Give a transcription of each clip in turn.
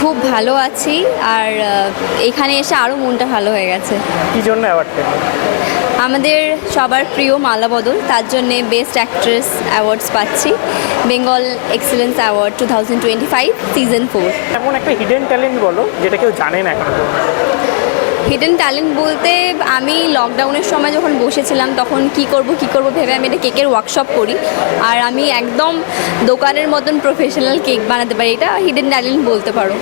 খুব ভালো আছি আর এখানে এসে আরও মনটা ভালো হয়ে গেছে। কি জন্য অ্যাওয়ার্ডটা আমাদের সবার প্রিয় মালা বদল তার জন্য বেস্ট অ্যাক্ট্রেস অ্যাওয়ার্ডস পাচ্ছি। Bengal excellence award two thousand twenty five season four এমন একটা হিডেন ট্যালেন্ট বলো যেটা কেউ জানে না এখন। হিডেন ট্যালেন্ট বলতে আমি লকডাউনের সময় যখন বসেছিলাম তখন কি করব কি করব ভেবে আমি এটা কেকের ওয়ার্কশপ করি। আর আমি একদম দোকানের মতন প্রফেশনাল কেক বানাতে পারি। এটা হিডেন ট্যালেন্ট বলতে পারো।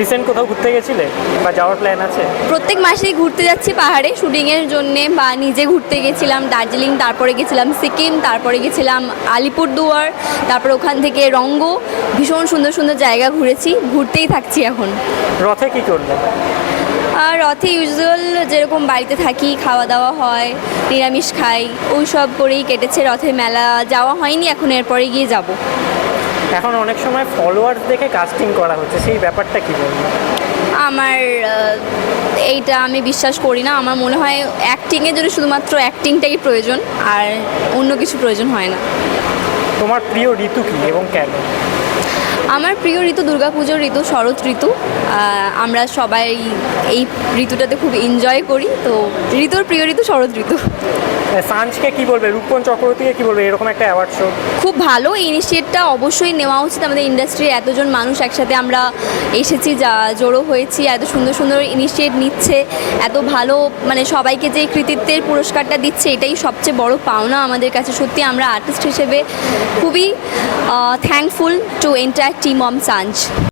রিসেন্ট কোথাও ঘুরতে গেছিলে? বা যাওয়ার প্ল্যান আছে? প্রত্যেক মাসেই ঘুরতে যাচ্ছি পাহাড়ে শুটিংয়ের জন্যে বা নিজে ঘুরতে গেছিলাম দার্জিলিং তারপরে গেছিলাম সিকিম তারপরে গেছিলাম আলিপুরদুয়ার তারপরে ওখান থেকে রঙ্গ। ভীষণ সুন্দর সুন্দর জায়গা ঘুরেছি। ঘুরতেই থাকছি এখন। রথে কি করলে? আর রথে ইউজুয়াল যেরকম বাড়িতে থাকি খাওয়া দাওয়া হয় নিরামিষ খাই ওই সব করেই কেটেছে রথের মেলা। যাওয়া হয়নি এখন এরপরে গিয়ে যাব। এখন অনেক সময় ফলোয়ার্স দেখে কাস্টিং করা হচ্ছে সেই ব্যাপারটা কি বলব? আমার এইটা আমি বিশ্বাস করি না। আমার মনে হয় অ্যাক্টিংয়ের জন্য শুধুমাত্র অ্যাক্টিংটাই প্রয়োজন আর অন্য কিছু প্রয়োজন হয় না। তোমার প্রিয় ঋতু কি এবং কেন? আমার প্রিয় ঋতু দুর্গাপুজোর ঋতু শরৎ ঋতু। আমরা সবাই এই ঋতুটাতে খুব এনজয় করি। তো ঋতুর প্রিয় ঋতু শরৎ ঋতু। সাঞ্জকে কি বলবে? রূপন চক্রবর্তীকে কি বলবে? এরকম একটা অ্যাওয়ার্ড শো খুব ভালো ইনিশিয়েটটা অবশ্যই নেওয়া উচিত আমাদের ইন্ডাস্ট্রির এতজন মানুষ একসাথে আমরা এসেছি যা জড়ো হয়েছি এত সুন্দর সুন্দর ইনিশিয়েট নিচ্ছে এত ভালো মানে সবাইকে যে কৃতিত্বের পুরস্কারটা দিচ্ছে এটাই সবচেয়ে বড় পাওনা আমাদের কাছে। সত্যি আমরা আর্টিস্ট হিসেবে খুবই থ্যাঙ্কফুল টু এন্টায়ার টিম অম সাঞ্জ